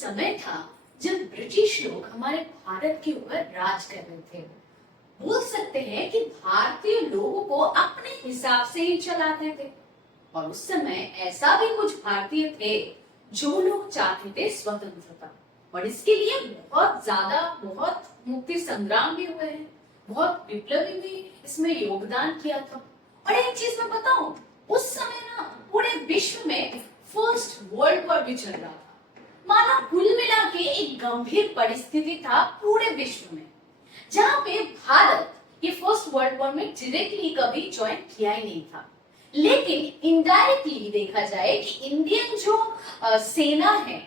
समय था जब ब्रिटिश लोग हमारे भारत के ऊपर राज कर रहे थे। बोल सकते हैं कि भारतीय लोगों को अपने हिसाब से ही चलाते थे। और उस समय ऐसा भी कुछ भारतीय थे जो लोग चाहते थे स्वतंत्रता, और इसके लिए बहुत मुक्ति संग्राम भी हुए हैं, बहुत विप्लवी भी इसमें योगदान किया था। और एक चीज मैं बताऊं, उस समय ना पूरे विश्व में फर्स्ट वर्ल्ड वॉर भी चल रहा था। माना कुल मिला के एक गंभीर परिस्थिति था पूरे विश्व में, जहाँ पे भारत ये फर्स्ट वर्ल्ड वॉर में डायरेक्टली कभी ज्वाइन किया ही नहीं था, लेकिन इनडायरेक्टली देखा जाए कि इंडियन जो सेना है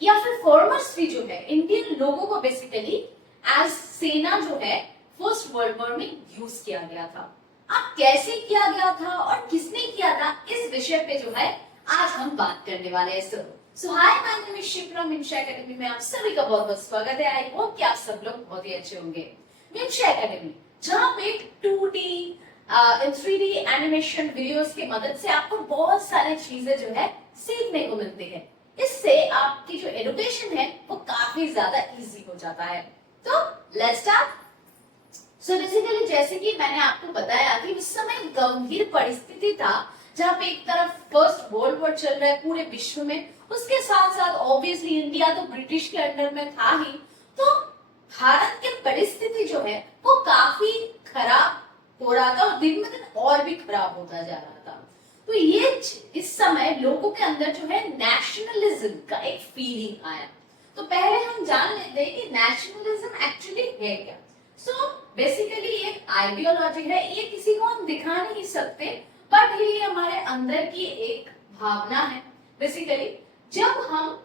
या फिर फॉर्मर्स भी जो है, इंडियन लोगों को बेसिकली एज सेना जो है फर्स्ट वर्ल्ड वॉर में यूज किया गया था। अब कैसे किया गया था और किसने किया था, इस विषय पे जो है आज हम बात करने वाले हैं। So hi, my name is Shipra. Minsha academy में आप सभी का बहुत बहुत स्वागत है। आई होप कि आप सब लोग बहुत ही अच्छे होंगे। मिंशा एकेडमी, जहाँ पे 2D 3D एनिमेशन वीडियोस की मदद से आपको बहुत सारी चीजें जो है सीखने को मिलती है। इससे आपकी जो एजुकेशन है वो काफी ज्यादा इजी हो जाता है। तो लेट्स स्टार्ट। सो बेसिकली जैसे कि मैंने आपको बताया कि उस समय गंभीर परिस्थिति था, जहाँ पे एक तरफ फर्स्ट वर्ल्ड वॉर चल रहा है पूरे विश्व में, उसके साथ साथ ऑब्वियसली इंडिया तो ब्रिटिश के अंडर में था ही, तो भारत की परिस्थिति जो है वो काफी खराब हो रहा था और दिन में दिन और भी खराब होता जा रहा था। तो ये इस समय लोगों के अंदर जो है नेशनलिज्म का एक फीलिंग आया। तो पहले हम जान लेते हैं कि नेशनलिज्म एक्चुअली है क्या। सो बेसिकली एक आइडियोलॉजी है, ये किसी को हम दिखा नहीं सकते, बट ये हमारे अंदर की एक भावना है। बेसिकली जब हम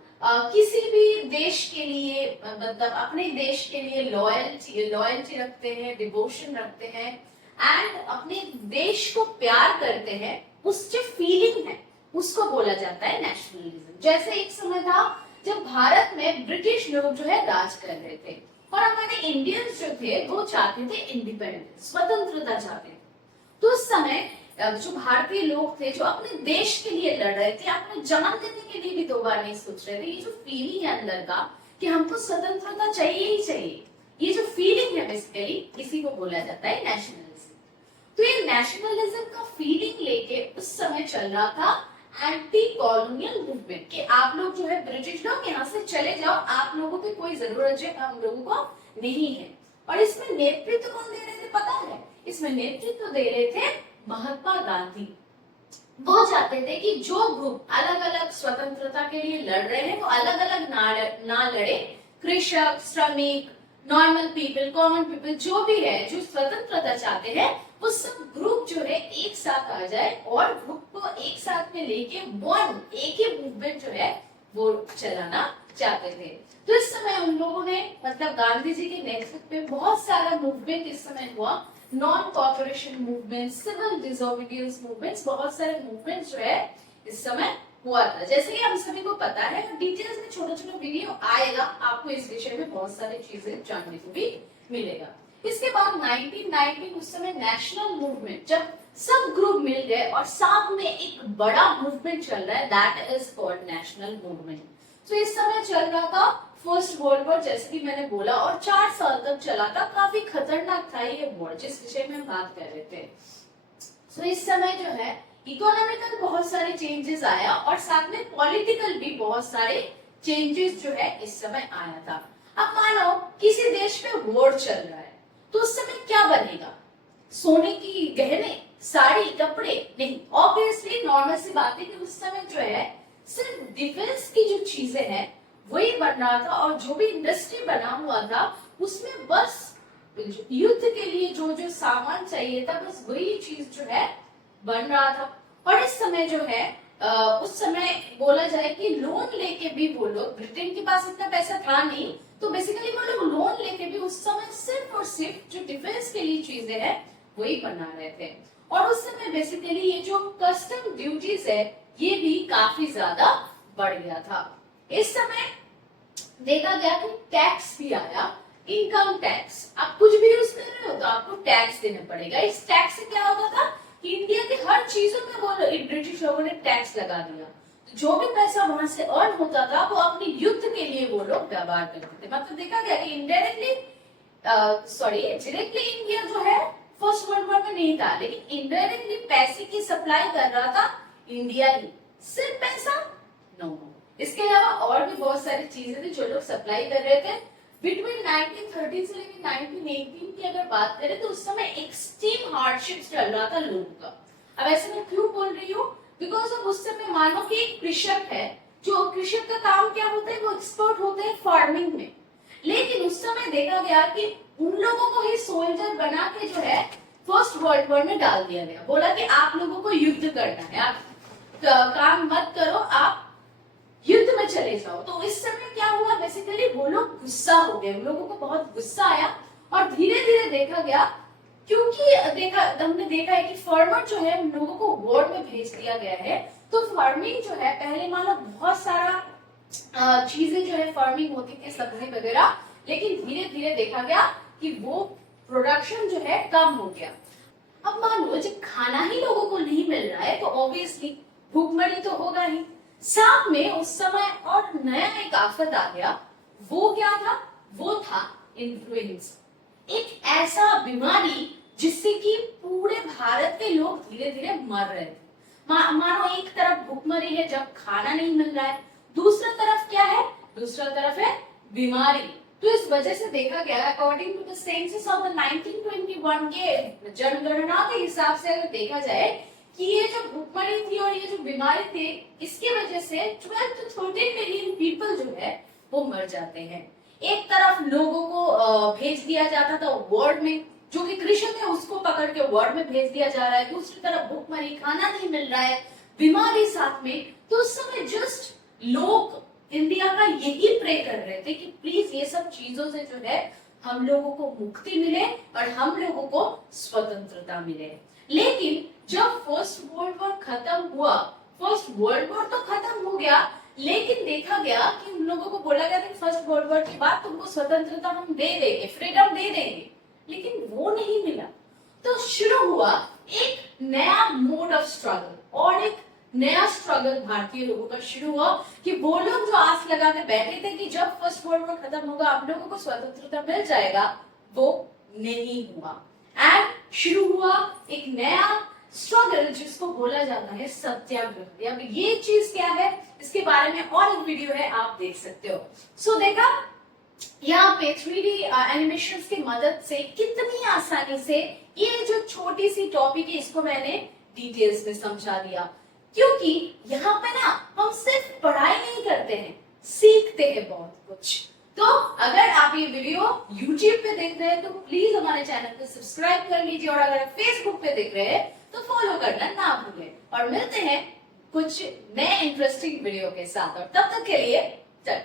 किसी भी देश के लिए, मतलब अपने देश के लिए लॉयल्टी रखते हैं, डिवोशन रखते हैं एंड अपने देश को प्यार करते हैं, उस जो फीलिंग है उसको बोला जाता है नेशनलिज्म। जैसे एक समय था जब भारत में ब्रिटिश लोग जो है राज कर रहे थे और हमारे इंडियंस जो थे वो चाहते थे इंडिपेंडेंस, स्वतंत्रता चाहते थे। तो उस समय जो भारतीय लोग थे जो अपने देश के लिए लड़ रहे थे, अपने जान देने के लिए भी दो बार नहीं सोच रहे थे, ये जो फीलिंग है अंदर का कि हमको स्वतंत्रता चाहिए ही चाहिए, ये जो फीलिंग है बेसिकली इसी को बोला जाता है नेशनलिज्म। तो ये नेशनलिज्म का फीलिंग लेके उस समय चल रहा था एंटी कॉलोनियल मूवमेंट कि आप लोग जो है ब्रिटिश लोग यहाँ से चले जाओ, आप लोगों की कोई जरूरत है हम लोगों को नहीं है। और इसमें नेतृत्व कौन दे रहे थे पता है? इसमें नेतृत्व दे रहे थे महात्मा गांधी। वो चाहते थे कि जो ग्रुप अलग अलग स्वतंत्रता के लिए लड़ रहे हैं वो अलग अलग ना लड़े। कृषक, श्रमिक, नॉर्मल पीपल, कॉमन पीपल जो भी है, जो स्वतंत्रता चाहते हैं, वो सब ग्रुप जो है एक साथ आ जाए और ग्रुप को एक साथ में लेके एक ही मूवमेंट जो है वो चलाना चाहते थे। तो इस समय उन लोगों ने, मतलब गांधी जी के नेतृत्व में बहुत सारा मूवमेंट इस समय हुआ। Non corporation movement, civil disobedience movements, बहुत सारे मूवमेंट जो है इस समय हुआ था। जैसे कि हम सभी को पता है, डिटेल्स में छोटा छोटा वीडियो आएगा, आपको इस विषय में बहुत सारी चीजें जानने को भी मिलेगा। इसके बाद 1919 उस समय नेशनल मूवमेंट, जब सब ग्रुप मिल गए और साथ में एक बड़ा मूवमेंट चल रहा है, that is called national movement. तो इस समय चल रहा था फर्स्ट वर्ल्ड वॉर, जैसे कि मैंने बोला, और 4 साल तक चला था। काफी खतरनाक था ये वॉर, जिस विषय में हम बात कर रहे थे। तो इस समय जो है इकोनॉमिकल बहुत सारे चेंजेस आया और साथ में पॉलिटिकल भी बहुत सारे चेंजेस जो है इस समय आया था। अब मानो किसी देश में वॉर चल रहा है, तो उस समय क्या बनेगा? सोने की गहने, साड़ी, कपड़े नहीं। ऑब्वियसली नॉर्मल सी बात है कि उस समय जो है सिर्फ डिफेंस की जो चीजें हैं वही बन रहा था, और जो भी इंडस्ट्री बना हुआ था उसमें बस युद्ध के लिए जो जो सामान चाहिए था, बस वही चीज जो है बन रहा था। और इस समय जो है उस समय बोला जाए कि लोन लेके भी वो लोग, ब्रिटेन के पास इतना पैसा था नहीं, तो बेसिकली वो लोग लोन लेके भी उस समय सिर्फ और सिर्फ जो डिफेंस के लिए चीजें हैं वही बना रहे थे। और उस समय बेसिकली ये जो कस्टम ड्यूटीज है ये भी काफी ज्यादा बढ़ गया था। इस समय देखा गया कि टैक्स भी आया, इनकम टैक्स। आप कुछ भी यूज कर रहे हो तो आपको टैक्स देना पड़ेगा। इस टैक्स से क्या होता था कि इंडिया की हर चीजों में वो ब्रिटिश लोगों ने टैक्स लगा दिया। जो भी पैसा वहां से अर्न होता था वो अपने युद्ध के लिए वो लोग व्यवहार करते थे। मतलब देखा गया कि इनडायरेक्टली डायरेक्टली इंडिया जो है फर्स्ट वर्ल्ड वॉर में नहीं था, लेकिन इनडायरेक्टली पैसे की सप्लाई कर रहा था इंडिया ही। सिर्फ पैसा नो, इसके अलावा और भी बहुत सारी चीजें थी जो लोग सप्लाई कर रहे थे। बिटवीन 1913 से लेकर 1918 की अगर बात करें तो उस समय एक्सट्रीम हार्डशिप चल रहा था लोगों का। अब ऐसे मैं क्यों बोल रही हूँ, बिकॉज ऑफ उस समय मानो कि एक कृषक है, जो कृषक का काम क्या होता है, वो एक्सपर्ट होते हैं फार्मिंग में। लेकिन उस समय देखा गया कि उन लोगों को ही सोल्जर बना के जो है फर्स्ट वर्ल्ड वॉर में डाल दिया गया। बोला कि आप लोगों को युद्ध करना है, आप काम मत करो, आप युद्ध में चले जाओ। तो इस समय क्या हुआ, बेसिकली वो लोग गुस्सा हो गए, उन लोगों को बहुत गुस्सा आया और धीरे धीरे देखा गया, क्योंकि हमने देखा है कि फार्मर जो है उन लोगों को वॉर में भेज दिया गया है। तो फार्मिंग जो है पहले मानो बहुत सारा चीजें जो है फार्मिंग होती थी, सब्जी वगैरह, लेकिन धीरे धीरे देखा गया कि वो प्रोडक्शन जो है कम हो गया। अब मान लो जब खाना ही लोगों को नहीं मिल रहा है तो ऑब्वियसली भूखमरी तो होगा ही। साथ में उस समय और नया एक आफत आ गया, वो क्या था, वो था इन्फ्लुएंजा, एक ऐसा बीमारी जिससे कि पूरे भारत के लोग धीरे धीरे मर रहे थे। मानो एक तरफ भूखमरी है जब खाना नहीं मिल रहा है, दूसरा तरफ क्या है, दूसरा तरफ है बीमारी। तो इस वजह से देखा गया according to the census of the 1921 के जनगणना के हिसाब से अगर देखा जाए कि ये जो भूखमरी थी और ये जो बीमारी थी, इसकी वजह से 12 to 13 मिलियन पीपल जो है वो मर जाते हैं। एक तरफ लोगों को भेज दिया जाता था वार्ड में, जो कि कृषक है उसको पकड़ के वार्ड में भेज दिया जा रहा है, दूसरी तरफ भूखमरी, खाना नहीं मिल रहा है, बीमारी साथ में। तो उस समय जस्ट लोग इंडिया का यही प्रे कर रहे थे कि प्लीज ये सब चीजों से जो है हम लोगों को मुक्ति मिले और हम लोगों को स्वतंत्रता मिले। लेकिन जब फर्स्ट वर्ल्ड वॉर खत्म हुआ, फर्स्ट वर्ल्ड वॉर तो खत्म हो गया, लेकिन देखा गया कि उन लोगों को बोला गया था फर्स्ट वर्ल्ड वॉर के बाद तुमको स्वतंत्रता हम दे देंगे, फ्रीडम दे देंगे, लेकिन वो नहीं मिला। तो शुरू हुआ एक नया मोड ऑफ स्ट्रगल, और एक नया स्ट्रगल भारतीय लोगों का शुरू हुआ कि वो लोग जो आस लगा के बैठे थे कि जब फर्स्ट वर्ल्ड वॉर खत्म होगा आप लोगों को स्वतंत्रता मिल जाएगा, वो नहीं हुआ। एंड शुरू हुआ एक नया स्ट्रगल जिसको बोला जाता है सत्याग्रह। अब ये चीज क्या है, इसके बारे में और एक वीडियो है, आप देख सकते हो। सो देखा यहाँ पे 3D एनिमेशन की मदद से कितनी आसानी से ये जो छोटी सी टॉपिक है इसको मैंने डिटेल्स में समझा दिया, क्योंकि यहाँ पे ना हम सिर्फ पढ़ाई नहीं करते हैं, सीखते हैं बहुत कुछ। तो अगर आप ये वीडियो YouTube पे देख रहे हैं तो प्लीज हमारे चैनल को सब्सक्राइब कर लीजिए, और अगर आप Facebook पे देख रहे हैं तो फॉलो करना ना भूलें। और मिलते हैं कुछ नए इंटरेस्टिंग वीडियो के साथ, और तब तक के लिए चल।